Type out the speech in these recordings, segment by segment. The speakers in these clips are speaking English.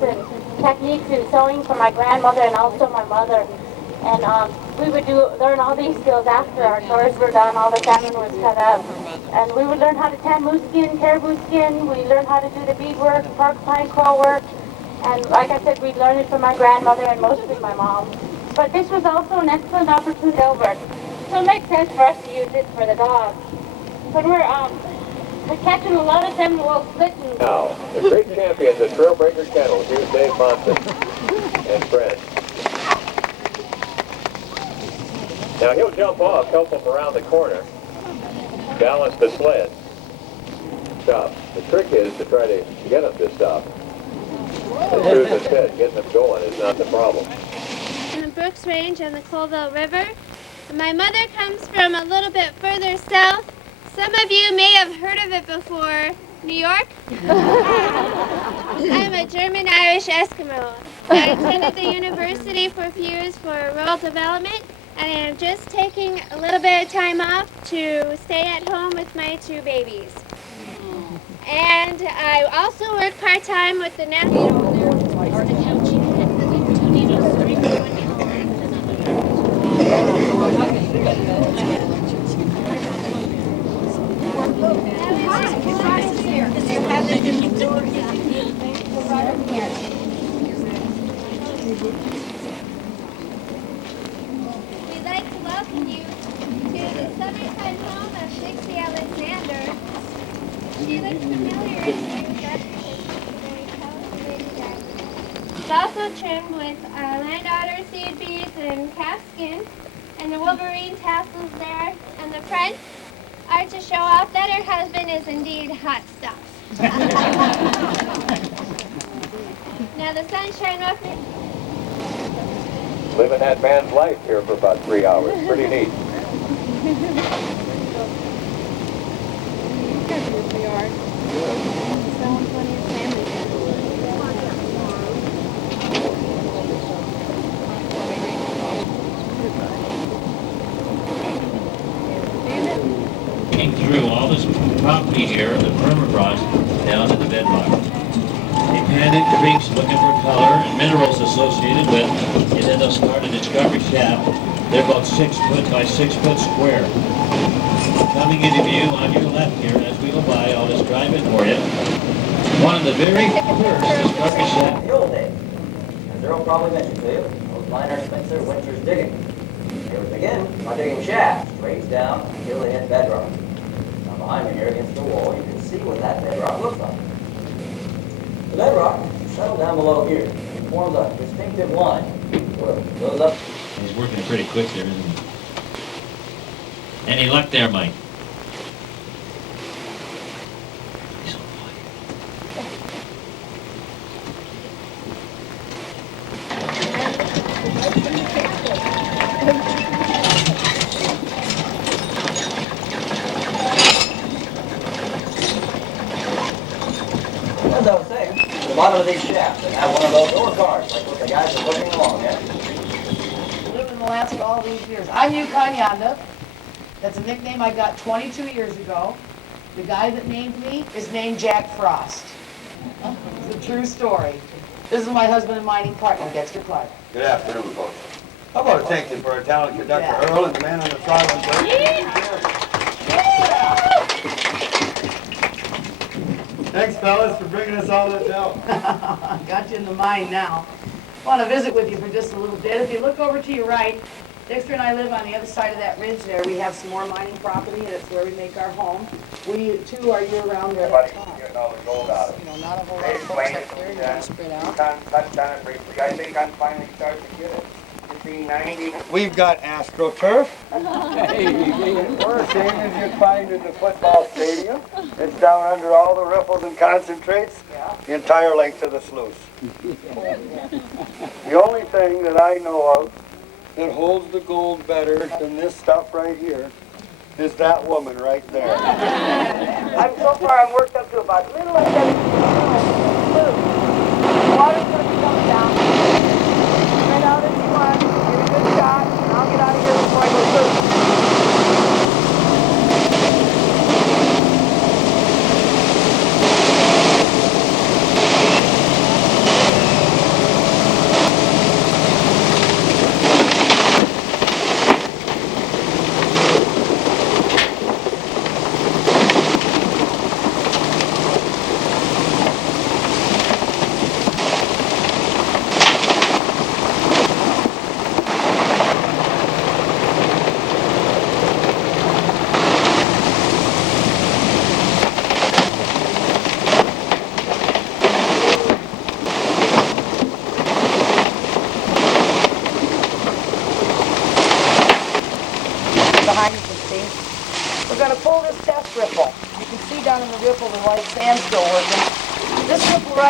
tips and techniques in sewing from my grandmother and also my mother. And we would learn all these skills after our chores were done, all the salmon was cut up. And we would learn how to tan moose skin, caribou skin. We learned how to do the beadwork, porcupine quill work. And like I said, we'd learn it from my grandmother and mostly my mom. But this was also an excellent opportunity to work. So it makes sense for us to use it for the dogs. But we're catching a lot of them will split and... Now, the great champions at Trailbreaker Kennels, here's Dave Monson and friends. Now he'll jump off, help him around the corner, balance the sled, stop. The trick is to try to get him to stop. As Susan said, getting them going is not the problem. In the Brooks Range and the Colville River. My mother comes from a little bit further south. Some of you may have heard of it before. New York? I'm a German-Irish Eskimo. I attended the university for a few years for rural development, and I'm just taking a little bit of time off to stay at home with my two babies. And I also work part-time with the National... We'd like to welcome you to the summertime home of Dixie Alexander. She looks familiar to you, that's because she's a very talented lady that it's also trimmed with land otter seed beads and calf skin, and the Wolverine tassels there, and the front are to show off that her husband is indeed hot stuff. Now the sunshine with Living that man's life here for about 3 hours. Pretty neat. Through all this property here, the permafrost, down to the bedrock. They panned it, creeks looking for color and minerals associated with it, and they'll start a discovery shaft. They're about 6 foot by 6 foot square. Coming into view on your left here, as we go by, I'll just drive it for you. One of the very first discovery shafts. The old days, as Earl probably mentioned to you, old miner Spencer Winter's digging. They would begin by digging shafts straight down until they hit bedrock. Now behind me here against the wall, you can see what that bedrock looks like. The bedrock settled down below here and forms a distinctive line. Sort of goes up. He's working pretty quick there, isn't he? Any luck there, Mike? He's on fire. As I was saying, the bottom of these shafts, they have one of those door cards, like what the guys are pushing along here. Lived in Alaska all these years. I'm Yukon Yanda. That's a nickname I got 22 years ago. The guy that named me is named Jack Frost. It's a true story. This is my husband and mining partner, Dexter Clark. Good afternoon, folks. How about a thank you for our talented conductor, Earl, and the man on the silent bird? Thanks, fellas, for bringing us all this help. Got you in the mine now. Want to visit with you for just a little bit. If you look over to your right, Dexter and I live on the other side of that ridge there. We have some more mining property, and it's where we make our home. We, too, are year-round there. Getting all the gold out of it. You know, not a whole lot of folks up there. You're all spread out. Touched on it briefly. I think I'm finally starting to get it. 1590. We've got AstroTurf. Hey, we're same as you'd find in the football stadium. It's down under all the riffles and concentrates, the entire length of the sluice. The only thing that I know of that holds the gold better than this stuff right here is that woman right there. So far, I'm worked up to about a little under 70 sluice. The water's going to be coming down. Right out if you want. Get a good shot, and I'll get out of here before I go through.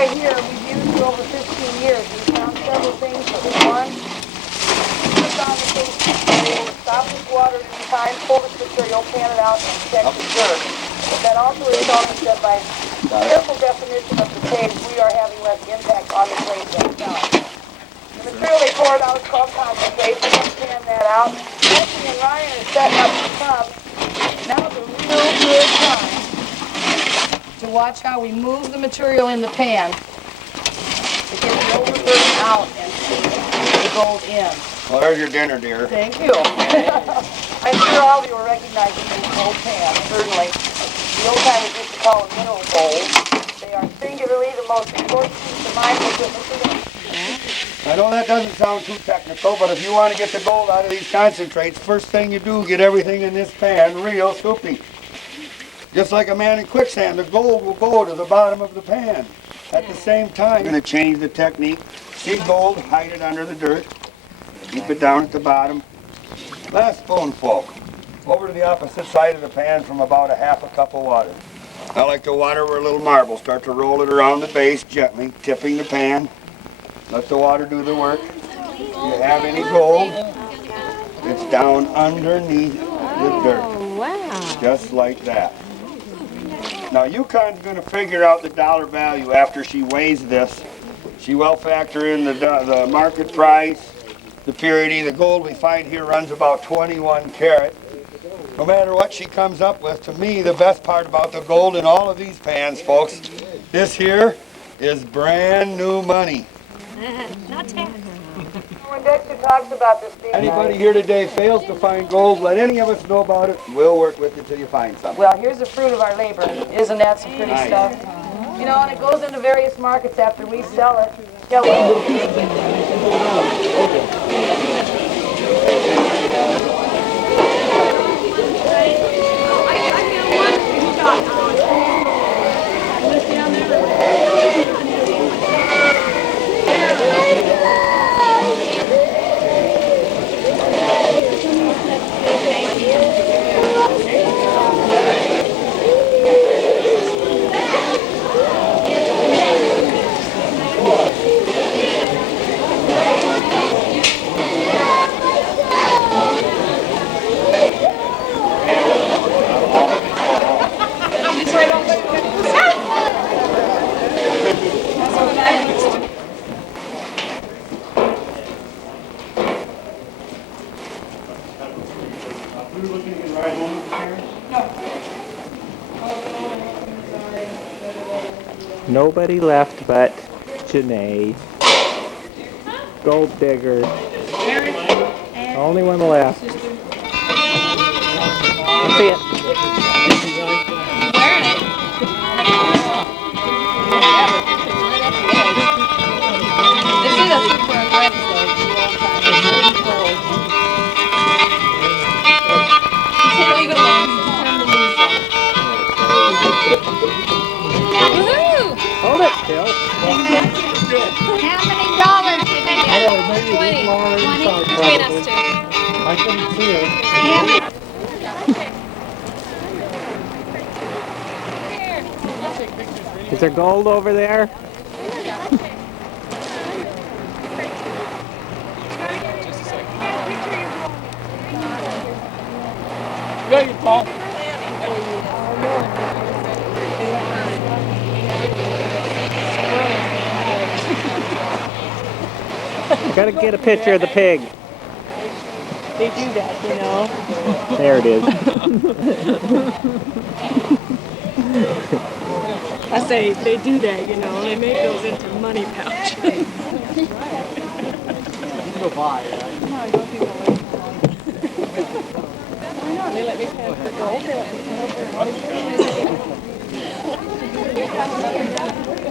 right here, we've used for over 15 years. We found several things, but one, put on the case, we're able to stop this water in time, pull this material, pan it out, and check the dirt. But that also is showing that by careful definition of the page, we are having less impact on the blades themselves. The material they poured out is called concentrate. We're going to pan that out. Nancy and Ryan are setting up the tub. Now's a real good time to watch how we move the material in the pan to get the overburden out and the gold in. Well, there's your dinner, dear. Thank you. I'm sure all of you are recognizing these gold pans, certainly. The old timers used to call them mineral bowls. They are singularly the most important piece of mining equipment today. I know that doesn't sound too technical, but if you want to get the gold out of these concentrates, first thing you do, get everything in this pan real soupy. Just like a man in quicksand, the gold will go to the bottom of the pan. At the same time, you're going to change the technique. See gold, hide it under the dirt. Keep it down at the bottom. Last spoonful. Over to the opposite side of the pan from about a half a cup of water. I like the water where a little marble. Start to roll it around the base gently, tipping the pan. Let the water do the work. If you have any gold, it's down underneath the dirt. Wow. Just like that. Now Yukon's going to figure out the dollar value after she weighs this. She will factor in the market price, the purity. The gold we find here runs about 21 karat. No matter what she comes up with, to me the best part about the gold in all of these pans, folks, this here is brand new money. Not tax. When Dexter talks about this being Anybody here today fails to find gold, let any of us know about it. We'll work with you till you find something. well, here's the fruit of our labor. Isn't that some pretty Nice. stuff? You know, and it goes into various markets after we sell it. Yeah, well, Nobody left but Janae. Gold digger. Only one left. Let's see it. Hold it, Phil. How many dollars did you get? 20 between us two. I couldn't see it. Is there gold over there? I gotta get a picture of the pig. They do that, you know. There it is. I say they do that, you know. They make those into money pouches. Go by. They let me pass the gold. They let me pass the gold.